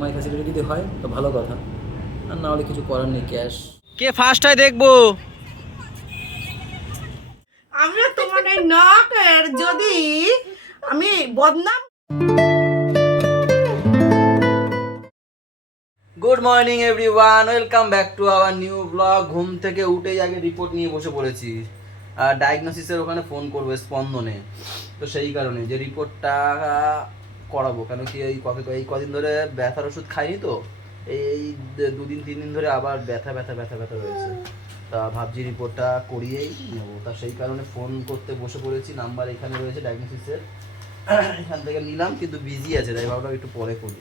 মায়ের কাছে যদি হয় তো ভালো কথা, আর না হলে কিছু করার নেই। ক্যাশ কে ফার্স্ট হয় দেখবো। আমরা তোমার এই নখের যদি আমি বদনাম। Good morning everyone, welcome back to our new blog. ঘুম থেকে উঠেই আগে রিপোর্ট নিয়ে বসে পড়েছি। আর ডায়াগনোসিসের ওখানে ফোন করবো স্পন্দনে, তো সেই কারণে যে রিপোর্টটা করাবো। কেন কি এই কদিন ধরে ব্যথার ওষুধ খাইনি, তো এই 2-3 দিন ধরে আবার ব্যথা রয়েছে। তা ভাবছি রিপোর্টটা করিয়েই নেবো। তা সেই কারণে ফোন করতে বসে পড়েছি। নাম্বার এখানে রয়েছে ডায়াগনোসিসের, এখান থেকে নিলাম, কিন্তু বিজি আছে, তাই ভাবলাম একটু পরে করি।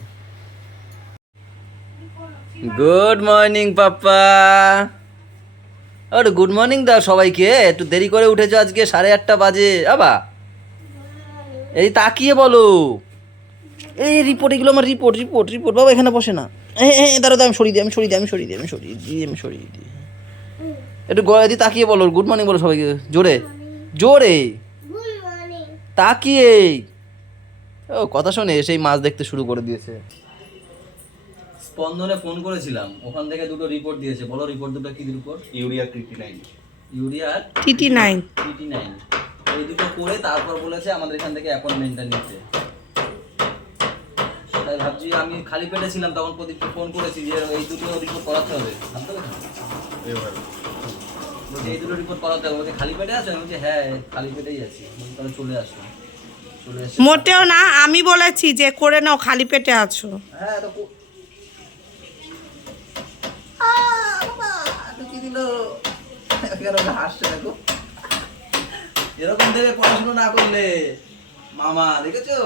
গুড মর্নিং পাপ্পা। আরে গুড মর্নিং দাও সবাইকে। একটু দেরি করে উঠেছো আজকে, 8:30 বাজে। আবা এই তাকিয়ে বলো। এই রিপোর্ট, এগুলো আমার রিপোর্ট রিপোর্ট রিপোর্ট। বাবা এখানে বসে না। দাঁড়া, আমি সরিয়ে দিই। একটু গলা দিয়ে তাকিয়ে বলো গুড মর্নিং বলো সবাইকে, জোরে জোরে তাকিয়ে। ও কথা শোনে সেই মাছ দেখতে শুরু করে দিয়েছে। স্পন্দনে ফোন করেছিলাম, ওখান থেকে দুটো রিপোর্ট দিয়েছে। বলো রিপোর্ট দুটো কি রিপোর্ট? ইউরিয়া TT9 TT9 এই দুটো করে তারপর বলেছে আমাদের এখান থেকে অ্যাপয়েন্টমেন্টটা নিতে। তাই ভাবছি, আমি খালি পেটে ছিলাম তখন প্রদীপকে ফোন করেছি যে এই দুটো রিপোর্ট করাতে হবে। জানতে পারছেন? বলছি এই দুটো রিপোর্ট করাতে হবে। বলছে খালি পেটে আছো? আমি বলছি হ্যাঁ খালি পেটেই আছি। তাহলে চলে আসো। চলে এসে মোটেও না, আমি বলেছি যে করে নাও, খালি পেটে আছো। হ্যাঁ তো হাসছে দেখো। এরকম থেকে পড়াশোনা না করলে মামা দেখেছো,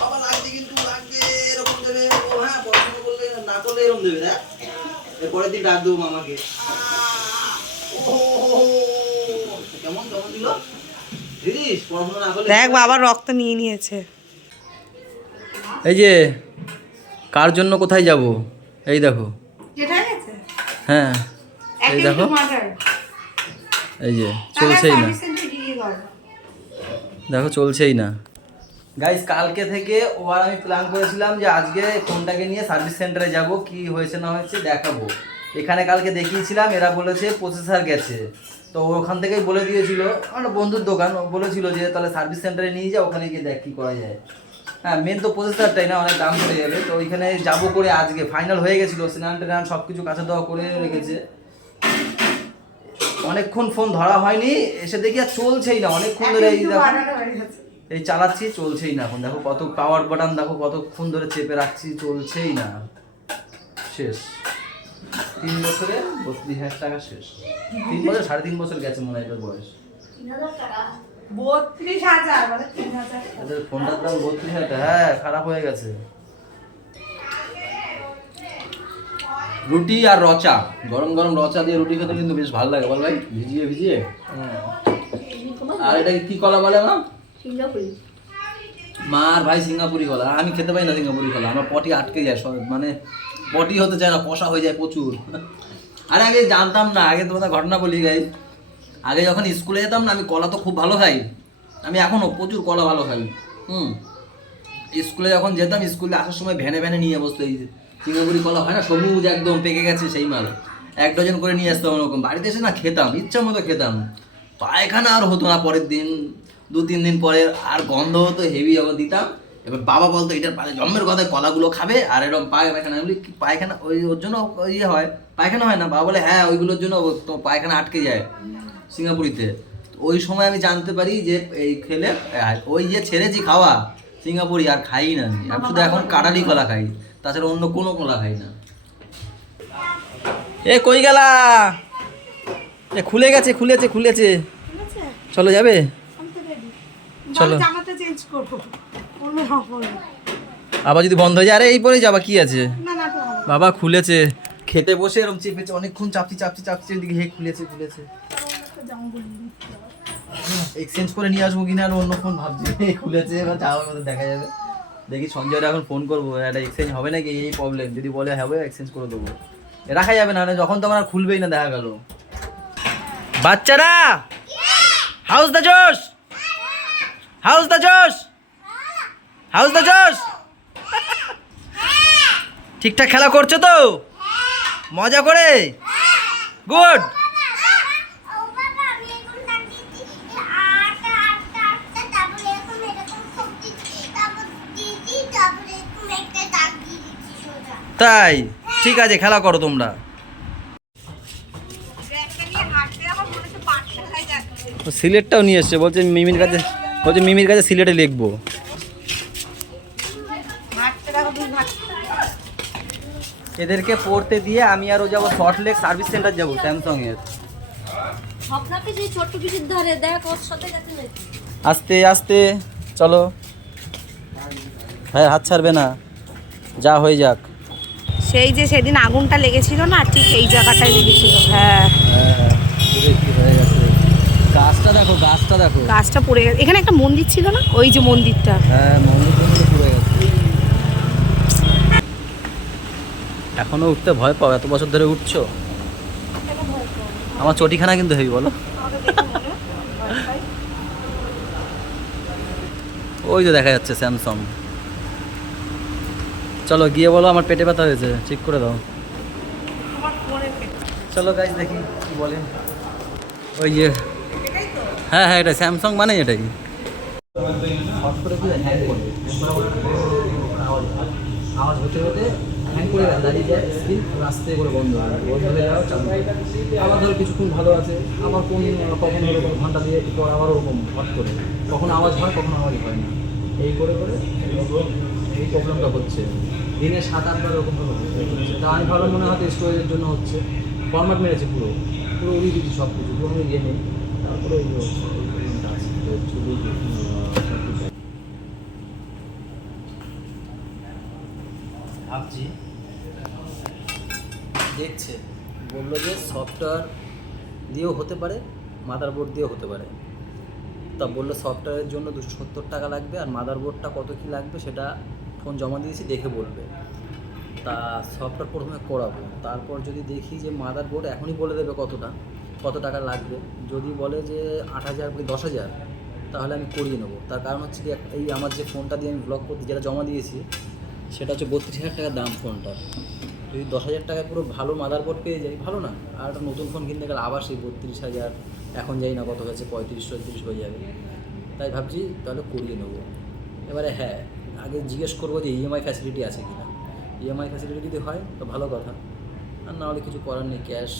বাবা লাগছে কিন্তু লাগছে, এরকম দেবে। ও হ্যাঁ পড়াশোনা করলে না করলে এরকম দেবে না। এরপরের দিন ডাক দেবো মামাকে। কেমন কেমন দিল দিদিস পড়াশোনা না করলে। দেখ বাবা রক্ত নিয়ে নিয়েছে। এই যে কার জন্য কোথায় যাব, এই দেখো। হ্যাঁ এই দেখো, এই যে চলছেই না, দেখো চলছেই না। গাইস কালকে থেকে ও আর আমি প্ল্যান করেছিলাম যে আজকে ফোনটাকে নিয়ে সার্ভিস সেন্টারে যাব, কি হয়েছে না হয়েছে দেখাবো। এখানে কালকে দেখিয়েছিলাম, এরা বলেছে প্রসেসর গেছে। তো ওখান থেকেই বলে দিয়েছিল, আমার বন্ধুর দোকান, বলেছিল যে তাহলে সার্ভিস সেন্টারে নিয়ে যাও, ওখানে গিয়ে দেখ কী করা যায়। হ্যাঁ মেন তো প্রসেসরটাই না, অনেক দাম পড়ে যাবে। তো ওইখানে যাবো করে আজকে ফাইনাল হয়ে গেছিলো, স্নান টান সব কিছু কাছে দেওয়া করে রেখেছে। অনেকক্ষণ ফোন ধরা হয়নি, এসে দেখি আর চলছেই না। অনেকক্ষণ ধরে এই দেখো এই চালাচ্ছি, চলছেই না। এখন দেখো কত পাওয়ার বাটন, দেখো কতক্ষণ ধরে চেপে রাখছি, চলছেই না। শেষ 3 বছরে 32,000 টাকা শেষ। 3 বছর 3.5 বছর গেছে মনে হয় এটার বয়স। 32,000 মানে 3,000। এদের ফোনটার দাম 32,000 টাকা। হ্যাঁ খারাপ হয়ে গেছে। রুটি আর রচা, গরম গরম রচা দিয়ে রুটি খেতে কিন্তু বেশ ভালো লাগে, বল ভাই, ভিজিয়ে ভিজিয়ে। আর এটা কি কলা বলে মা? সিঙ্গাপুরি। মার ভাই সিঙ্গাপুরি কলা। আমি খেতে পাই না সিঙ্গাপুরি কলা, আমার পটি আটকে যায়, মানে পটি হতে চায় না, কষা হয়ে যায় প্রচুর। আরে আগে জানতাম না, আগে তোমাদের ঘটনা বলি গাই। আগে যখন স্কুলে যেতাম না, আমি কলা তো খুব ভালো খাই, আমি এখনও প্রচুর কলা ভালো খাই। স্কুলে যখন যেতাম, স্কুলে আসার সময় ভ্যানে ভ্যানে নিয়ে বসতো এই সিঙ্গাপুরি কলা, হয় না সবুজ একদম পেকে গেছে সেই মাল, 1 ডজন করে নিয়ে আসতাম ওরকম। বাড়িতে এসে না খেতাম, ইচ্ছা মতো খেতাম। পায়খানা আর হতো না পরের দিন, 2-3 দিন পরে আর গন্ধ হতো হেভি যখন দিতাম। এবার বাবা বলতো এটার জন্মের কথায় কলাগুলো খাবে আর এরকম পায়খানা। বলি কি পায়খানা? ওর জন্য ইয়ে হয়, পায়খানা হয় না? বাবা বলে হ্যাঁ ওইগুলোর জন্য তো পায়খানা আটকে যায় সিঙ্গাপুরিতে। ওই সময় আমি জানতে পারি যে এই খেলে ওই যে ছেড়েছি খাওয়া সিঙ্গাপুরি, আর খাই না আমি। আমি শুধু এখন কাটালি কলা খাই, তাছাড়া অন্য কোনো কলা খাই না। এ কই গেলা? এ খুলে গেছে, খুলেছে। চলো যাবে, চলো। জামাটা চেঞ্জ করব, পরবে না পরবে। আবার যদি বন্ধ হয়ে যায়, আরে এই পরেই যাবা, কি আছে? না না তো বাবা খুলেছে, খেতে বসে এরকম চেপেছে অনেকক্ষণ, চাপছি এদিকে হে খুলেছে। এক্সচেঞ্জ করে নিয়ে আসবো কিনা আর অন্য ফোন ভাবছি। খুলেছে, এবার যাওয়ার মতো দেখা যাবে। দেখি সঞ্জয়রা এখন ফোন করবো, একটা এক্সচেঞ্জ হবে নাকি, এই প্রবলেম। যদি বলে হবে এক্সচেঞ্জ করে দেবো, রাখা যাবে না, যখন তখন আর খুলবেই না দেখা গেল। বাচ্চারা হাউস দ্য জোশ, হাউস দা জোস ঠিকঠাক খেলা করছো তো? মজা করে? গুড। তাই ঠিক আছে, খেলা করো তোমরা। সিলেটটাও নিয়ে এসছে, বলছে মিমির কাছে সিলেটে লিখবো। এদেরকে পড়তে দিয়ে আমি আরও যাবো সল্টলেক সার্ভিস সেন্টার যাবো স্যামসাং এর। আস্তে আস্তে চলো, হ্যাঁ হাত ছাড়বে না, যা হয়ে যাক। সেই যে সেদিন আগুনটা লেগেছিল না, ঠিক এই জায়গাটায় লেগেছিল। হ্যাঁ গাছটা দেখো, গাছটা দেখো, গাছটা পড়ে গেছে। এখানে একটা মন্দির ছিল না, ওই যে মন্দিরটা। হ্যাঁ মন্দিরটা পুড়ে গেছে। এখনো উঠতে ভয় পাও? এত বছর ধরে উঠছো। আমার চটিখানা কিন্তু হেভি, বলো। ওই তো দেখা যাচ্ছে স্যামসাং। চলো গিয়ে বলো আমার পেটে ব্যথা হয়েছে, ঠিক করে দাও। চলো গাইজ দেখি কি বলে। ওই যে হ্যাঁ হ্যাঁ, এটা স্যামসাং মানে এটাই। আওয়াজ হতে হতে হ্যাং করে দাঁড়িয়ে যায়, স্ক্রিন আস্তে করে বন্ধ হয়ে যাওয়া চালু। আবার ধরো কিছুক্ষণ ভালো আছে, আবার কখনো এরকম ঘন্টা দিয়ে পর আবার ওরকম হট করে কখনো আওয়াজ হয়, কখনো আওয়াজ হয় না। এই করে করে এই প্রবলেমটা হচ্ছে। দিনে 7-8 বার এরকম হচ্ছে। তা আমি ভালো মনে হয় স্টোরেজের জন্য হচ্ছে। ফরম্যাট মেরেছে পুরো উড়িয়ে দিচ্ছি সব কিছু, কোনো ইয়ে নেই। তারপরে এই প্রবলেমটা আছে। ভাবছি দেখছে, বললো যে সফটওয়্যার দিয়েও হতে পারে, মাদারবোর্ড দিয়েও হতে পারে। তা বললো সফটওয়্যারের জন্য 270 টাকা লাগবে, আর মাদারবোর্ডটা কত কী লাগবে সেটা ফোন জমা দিয়েছি, দেখে বলবে। তা সফটওয়্যার প্রথমে করাবো, তারপর যদি দেখি যে মাদারবোর্ড এখনই বলে দেবে কত টাকা লাগবে। যদি বলে যে 8,000 কি 10,000, তাহলে আমি করিয়ে নেবো। তার কারণ হচ্ছে কি, এই আমার যে ফোনটা দিয়ে আমি ব্লগ করতে যেটা জমা দিয়েছি, সেটা হচ্ছে 32,000 টাকা দাম ফোনটা। যদি 10,000 টাকায় পুরো ভালো মাদারবোর্ড পেয়ে যাই, ভালো না? আর একটা নতুন ফোন কিনতে গেলে আবার সেই 32,000, এখন যাই না কত হয়েছে, 35-36 হয়ে যাবে। তাই ভাবছি তাহলে করিয়ে নেবো। এবারে হ্যাঁ, আগে জিজ্ঞেস করবো যে ইএমআই ফ্যাসিলিটি আছে কি না। ইএমআই ফ্যাসিলিটি যদি হয় তো ভালো কথা, আর না হলে কিছু করার নেই, ক্যাশ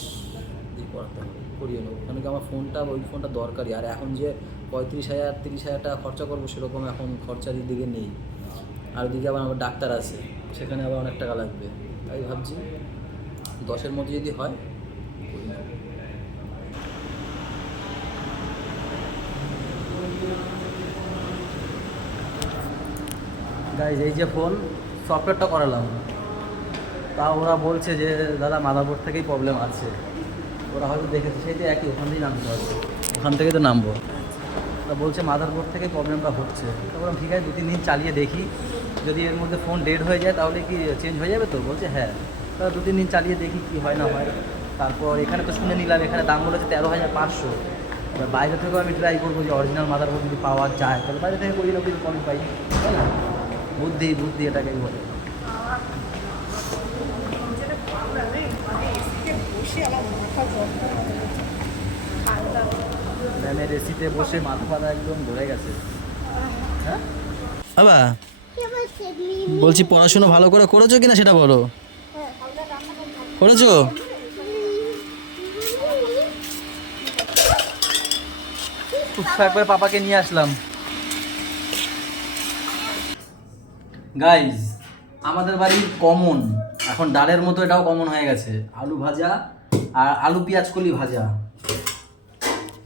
দিয়ে করাতে হবে, করিয়ে নেবো। কারণ কি আমার ওই ফোনটা দরকারি। আর এখন যে 35,000-30,000 টাকা খরচা করবো সেরকম এখন খরচার দিকে নেই। আর ওদিকে আবার আমার ডাক্তার আছে, সেখানে আবার অনেক টাকা লাগবে। তাই ভাবছি 10-এর মধ্যে যদি হয় করিয়ে নেবো। গাইজ এই যে ফোন সফটওয়্যারটা করালাম, তা ওরা বলছে যে দাদা মাদারবোর্ড থেকেই প্রবলেম আছে। ওরা হয়তো দেখেছে, সেই তো একই, ওখান থেকেই নামতে হবে, ওখান থেকে তো নামবো। তা বলছে মাদারবোর্ড থেকেই প্রবলেমটা হচ্ছে। তো বললাম ঠিক আছে 2-3 দিন চালিয়ে দেখি, যদি এর মধ্যে ফোন ডেড হয়ে যায় তাহলে কি চেঞ্জ হয়ে যাবে? তো বলছে হ্যাঁ। তা 2-3 দিন চালিয়ে দেখি কি হয় না হয়। তারপর এখানে তো শুনে নিলাম, এখানে দাম বলেছে 13,500। এবার বাইরে থেকেও আমি ট্রাই করবো যে অরিজিনাল মাদারবোর্ড যদি পাওয়া যায়, তাহলে বাইরে থেকে করিয়ে নেবো, কমে পাই, তাই না? বুদ্ধি এটাকেই বলে। ম্যামের এসিতে বসে মাথা ফাথা একদম ধরে গেছে। হ্যাঁ বাবা, বলছি পড়াশোনা ভালো করে করেছো কিনা সেটা বলো। করেছো? একবার পাপাকে নিয়ে আসলাম। গাইজ আমাদের বাড়ির কমন এখন ডালের মতো এটাও কমন হয়ে গেছে, আলু ভাজা আর আলু পেঁয়াজ কলি ভাজা।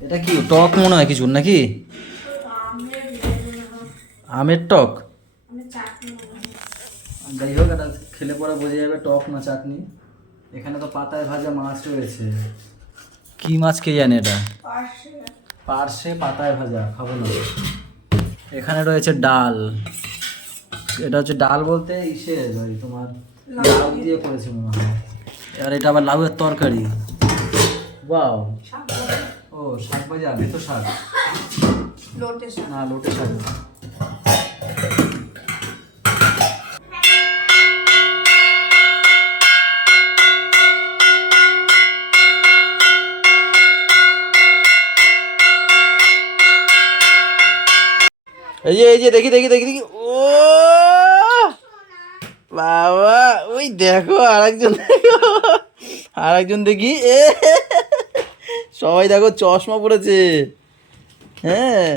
এটা কি টক মনে হয় কিছু নাকি? আমের টক? যাই হোক, এটা খেলে পরে বোঝা যাবে টক না চাটনি। এখানে তো পাতায় ভাজা মাছ রয়েছে, কি মাছ কে জানে, এটা পার্শে পাতায় ভাজা, খাবো না। এখানে রয়েছে ডাল, এটা হচ্ছে ডাল বলতে তোমার লাউ দিয়ে করেছে মনে হয়। আর এটা আবার লাউয়ের তরকারি। ওয়াও, ও শাক ভাজা, বেতো শাক না, লোটে শাক। এই যে দেখি দেখি দেখি দেখি ও বাবা, ওই দেখো আরেকজন দেখি সবাই দেখো চশমা পড়েছে। হ্যাঁ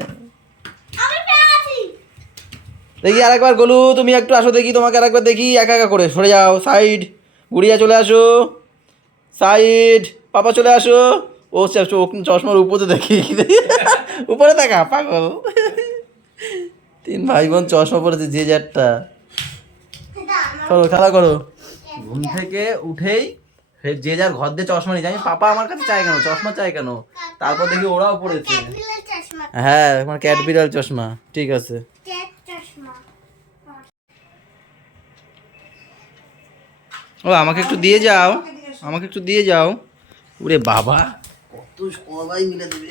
দেখি আরেকবার গোলু, তুমি একটু আসো দেখি, তোমাকে আরেকবার দেখি, একা একা করে সরে যাও, সাইড। গুড়িয়া চলে আসো, সাইড। পাপা চলে আসো। ও চশমার উপরে দেখি, উপরে দেখা পাগল। 3 ভাই বোন চশমা পড়েছে যে যারটা। চলো খেলা করো। ঘুম থেকে উঠেই যে যার ঘর দিয়ে চশমা নিয়ে যায়। আমি পাপা আমার কাছে চাই কেন, চশমা চাই কেন, তারপর দেখি ওরাও পড়েছে। হ্যাঁ আমার ক্যাট বিড়াল চশমা, ঠিক আছে। ও আমাকে একটু দিয়ে যাও, আমাকে একটু দিয়ে যাও। ওরে বাবা কত সবাই মিলে দেবে।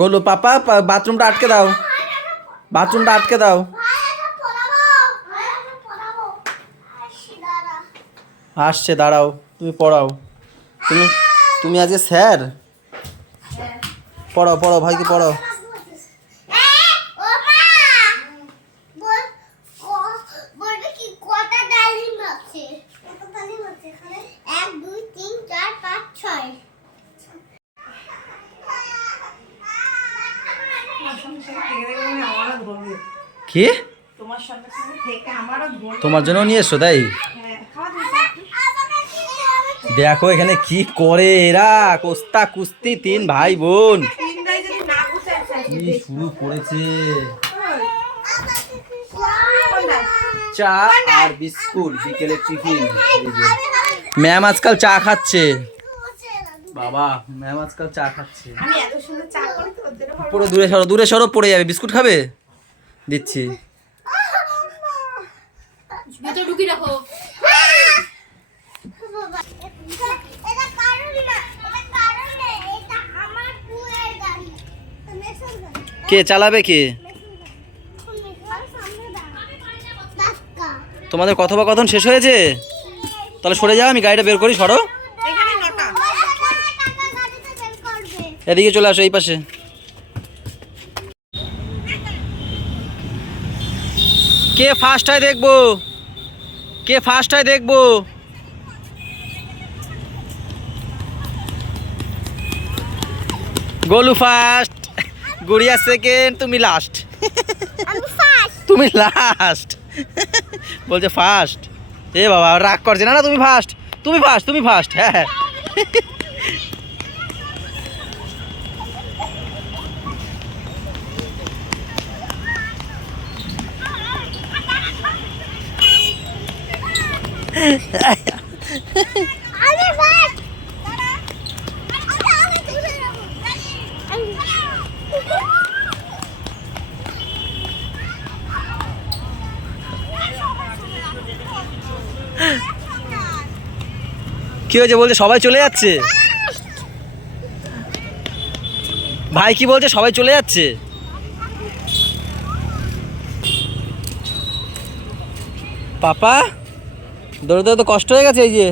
বলো পাপা বাথরুমটা আটকে দাও, বাথরুমটা আটকে দাও। আসছে দাঁড়াও, তুমি পড়াও। তুমি তুমি আজকে স্যার, পড়াও পড়াও ভাইকে পড়াও। কি তোমার জন্য নিয়ে এসো তাই? দেখো এখানে কি করে এরা, কোস্তা কুস্তি 3 ভাই বোন কি শুরু করেছে। চা আর বিস্কুট বিকেলে টিফিন। ম্যাম আজকাল চা খাচ্ছে বাবা, ম্যাম আজকাল চা খাচ্ছে। পড়ে দূরে সরো, দূরে সরো, পড়ে যাবে। বিস্কুট খাবে? দিচ্ছি। কে চালাবে? কে? তোমাদের কথোপকথন শেষ হয়েছে? তাহলে সরে যাও, আমি গাড়িটা বের করি। সরো, এদিকে চলে আসো, এই পাশে। কে ফার্স্ট হয় দেখবো, কে ফার্স্ট হয় দেখবো। গোলু ফার্স্ট, গুড়িয়া সেকেন্ড, তুমি লাস্ট। তুমি লাস্ট বলছে ফার্স্ট। এ বাবা রাগ করছে। না না তুমি ফার্স্ট, তুমি ফার্স্ট, তুমি ফার্স্ট। হ্যাঁ কি হয়েছে? বলছে সবাই চলে যাচ্ছে। ভাই কি বলছে? সবাই চলে যাচ্ছে। পাপা দৌড়ে দৌড়ে তো কষ্ট হয়ে গেছে। এই যে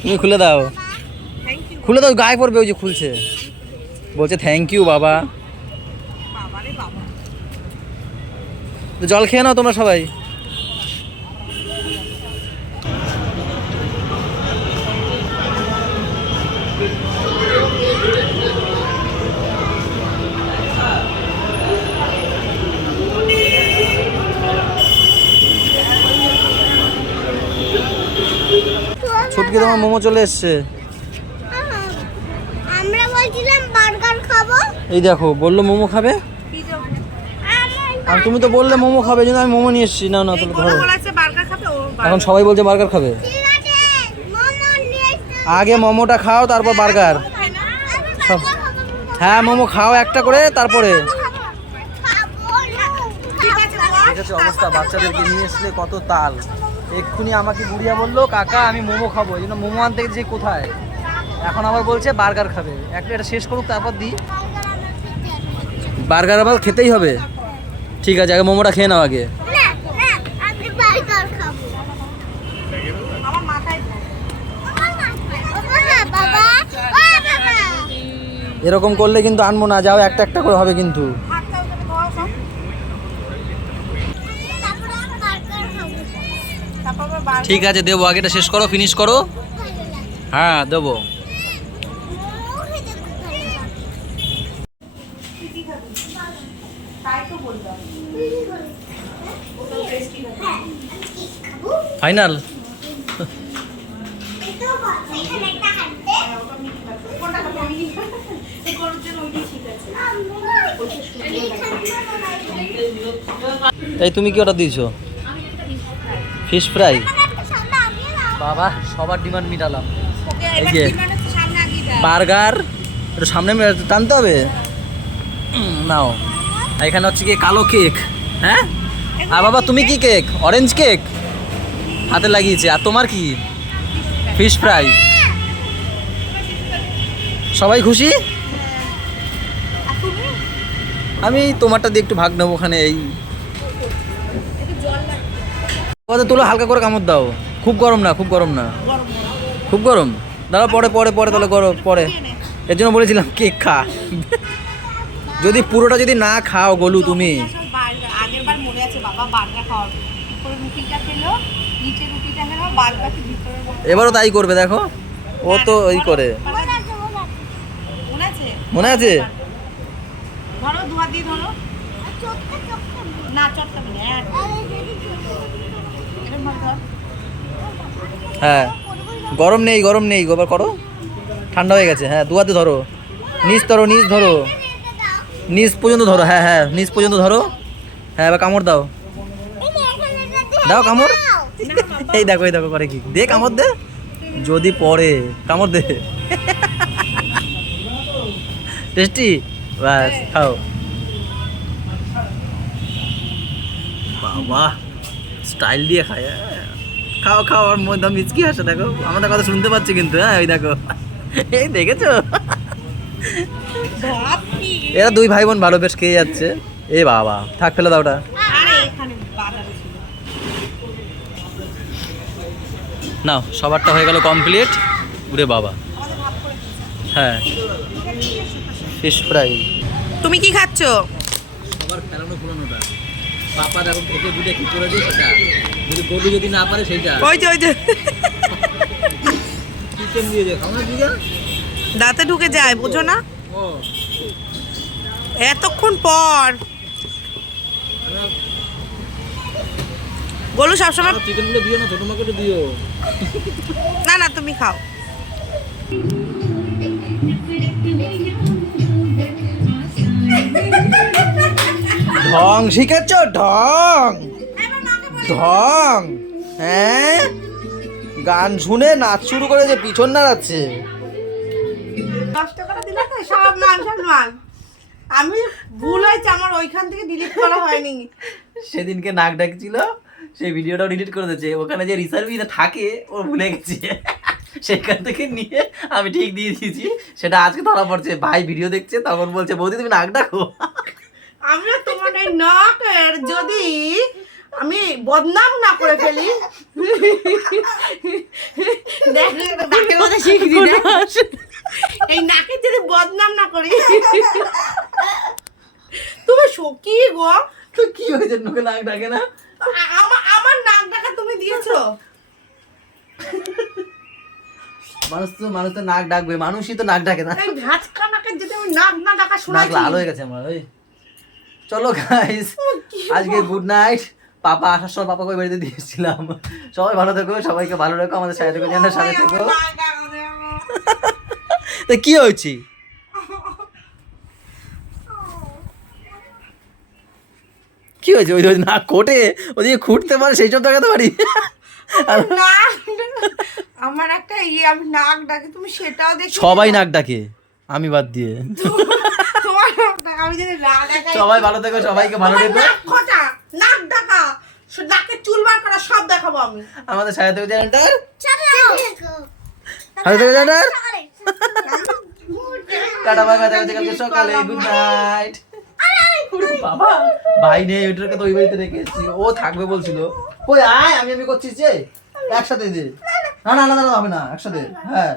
তুমি খুলে দাও, খুলে দাও, গায়ে পড়বে। ওই যে খুলছে, বলছে থ্যাংক ইউ বাবা। তো জল খেয়ে নাও তোমরা সবাই। ছুটকি তোমার মোমো চলে এসছে। আমরা বলছিলাম বার্গার খাবো। এই দেখো বললো মোমো খাবে, আর তুমি তো বললে মোমো খাবে, জন্য আমি মোমো নিয়ে এসেছি। না না তাহলে ধরো, এখন সবাই বলছে বার্গার খাবে। আগে মোমোটা খাও তারপর বার্গার। হ্যাঁ মোমো খাও একটা করে, তারপরে ঠিক আছে। অবস্থা বাচ্চাদেরকে নিয়ে আসলে কত তাল। এক্ষুনি আমাকে গুড়িয়া বললো কাকা আমি মোমো খাবো, এই জন্য মোমো আনতে যে কোথায়, এখন আবার বলছে বার্গার খাবে। এটা শেষ করুক তারপর দিই। বার্গার আবার খেতেই হবে। ঠিক আছে আগে মোমোটা খেয়ে নাও আগে। না না আমি বার্গার খাবো। আমার মাথায় এরকম করলে কিন্তু আনবো না, যাও একটা একটা করে হবে কিন্তু। হাতটা ওখানে ধোয়া সব। তারপরে আমি বার্গার খাবো। তারপর আবার বার ঠিক আছে দেবো, আগেটা শেষ করো, ফিনিশ করো। ভালো লাগে। হ্যাঁ দেবো। মোমো খেতে খুব ভালো লাগে। তাই তো বললাম। হ্যাঁ, আমি কেক খাবো। ফাইনাল। এটাও ভালো। এখানে একটা হাঁটতে। কোনটা খাবো আমি? এই গরুর জন্য ওইটাই ঠিক আছে। এই তুমি কি অর্ডার দিয়েছো? Fish fry. বাবা সবার ডিমান্ড মিটালাম। ওকে এই এবার যে। ডিমান্ড হচ্ছে সামনে আগিয়ে যায়। বার্গার একটু সামনে টানতে হবে। নাও, এখানে হচ্ছে কি কালো কেক। হ্যাঁ, আর বাবা তুমি কি কেক? অরেঞ্জ কেক হাতে লাগিয়েছে। আর তোমার কি? Fish fry. সবাই খুশি? আর তুমি? আমি তোমারটা দিয়ে একটু ভাগ নেবো ওখানে। এই একটু জল লাগবে। কথা তুলো, হালকা করে কামড় দাও। খুব গরম না, খুব গরম না, গরম খুব গরম। দাঁড়া, পরে পরে পরে তাহলে গরম পরে। এর জন্য বলেছিলাম কেক খা। যদি পুরোটা যদি না খাও গোলু তুমি। বার্গার আগের বার মনে আছে বাবা বার্গার খাওয়ার উপরে রুটিটা খেলো, নিচে রুটিটা খেলো, বার্গারকে ভিতরে এবারও তাই করবে, দেখো ও তো ওই করে। মনে আছে? মনে আছে? ধরো দু হাত দিয়ে ধরো। না চটকাবি না, এরকম ভাবে ধর। হ্যাঁ, গরম নেই, গরম নেই, এবার করো। ঠান্ডা হয়ে গেছে। হ্যাঁ, দু হাতে ধরো, নিচ ধরো, নিচ ধরো, নিচ পর্যন্ত ধরো। হ্যাঁ হ্যাঁ, নিচ পর্যন্ত ধরো। হ্যাঁ, এবার কামড় দাও, দাও কামড়। এই দেখো, এই দেখো করে কি, দে কামড় দে। যদি পড়ে কামড় দে। টেস্টি, বাস খাও। বাবা স্টাইল দিয়ে খায়। খাও খাও, আর মধ্যে মিচকি আসে। দেখো আমাদের কথা শুনতে পাচ্ছি কিন্তু। হ্যাঁ ওই দেখো, এই দেখেছো? এরা দুই ভাই বোন ভালো বেশ খেয়ে যাচ্ছে। এ বাবা থাক, ফেলে দাও ওটা। আরে এখানে বাজারে ছিল। নাও, সবারটা হয়ে গেল কমপ্লিট। উরে বাবা, হ্যাঁ ফিশ ফ্রাই। তুমি কি খাচ্ছো? সবার খেলানো পুরানোটা। পাপা দেখো খেতে বুঝে কি করে দিই সেটা। যদি গরু যদি না পারে সেইটা। ওই যে চিকেন দিয়ে দে, খাও না দিদা। দাঁতে ঢুকে যায়, বুঝো না? ও এতক্ষণ পর বলু সবসময়। চিকেনগুলো দিও না, ছোট মাকে দিও। না না তুমি খাও। ঢং শিখেছ? ঢং ঢং। হ্যাঁ, গান শুনে নাচ শুরু করে যে পিছন নাড়াচ্ছে। 10 টাকা দিলে তো সব মান সম্মান। আমি ভুল হয়েছে, আমার ওইখান থেকে ডিলিট করা হয়নি। সেদিনকে নাক ডাকছিল, সেই ভিডিওটাও ডিলিট করে দিয়েছে। ওখানে যে রিসার্ভিটা থাকে ও ভুলে গেছে, সেখান থেকে নিয়ে আমি ঠিক দিয়ে দিয়েছি। সেটা আজকে ধরা পড়ছে। ভাই ভিডিও দেখছে, তখন বলছে বৌদি তুমি নাক ডাকো। আমিও তোমার এই নাকের যদি আমি বদনাম না করে ফেলি, দেখ নাকের মধ্যে শিখি এই নাকের যদি বদনাম না করি। তুমি কি গো? তো কি হয়েছে, নোকে নাক ডাকে না? আমার নাক ডাকা তুমি দিয়েছো। মানুষ তো নাক ডাকবে, মানুষই তো নাক ডাকে না। এই ঝাঁচকা নাকের যদি আমি নাক না ডাকা নাক শোনাচ্ছি। লাল হয়ে গেছে আমার। ওই চলো গাইস, আজকে গুড নাইট। পাপা আসার সময় পাপাকে ওই বাড়িতে দিয়েছিলাম। সবাই ভালো থেকো, সবাইকে ভালো রাখো, আমাদের সাথে থেকো, চ্যানেলের সাথে থেকো। তো কি হয়েছে? কি হয়েছে? ওই না কোটে ওদিকে খুঁটতে পারে, সেই সব দেখাতে পারি। না আমার একটা আমি নাক ডাকে, তুমি সেটাও দেখো। সবাই নাক ডাকে, আমি বাদ দিয়ে। তোমার নাক ডাকা আমি যদি না ডাকাই। সবাই ভালো থেকো, সবাইকে ভালো তোমার রেখো। নাক খোঁটা, নাক ডাকা, নাকের চুল বার করা সব দেখাবো আমি। আমাদের সাথে থেকো চ্যানেলটার। চলো। সাথে থেকো চ্যানেলটার। টাটা বাই বাই, দেখা হচ্ছে কালকে সকালে। Good night. বাবা ভাই নেই, ওইটাকে তো ওই বাড়িতে রেখে এসেছি। ও থাকবে বলছিল। ওই আয়, আমি করছি যে একসাথে দে। না না না হবে না, একসাথে। হ্যাঁ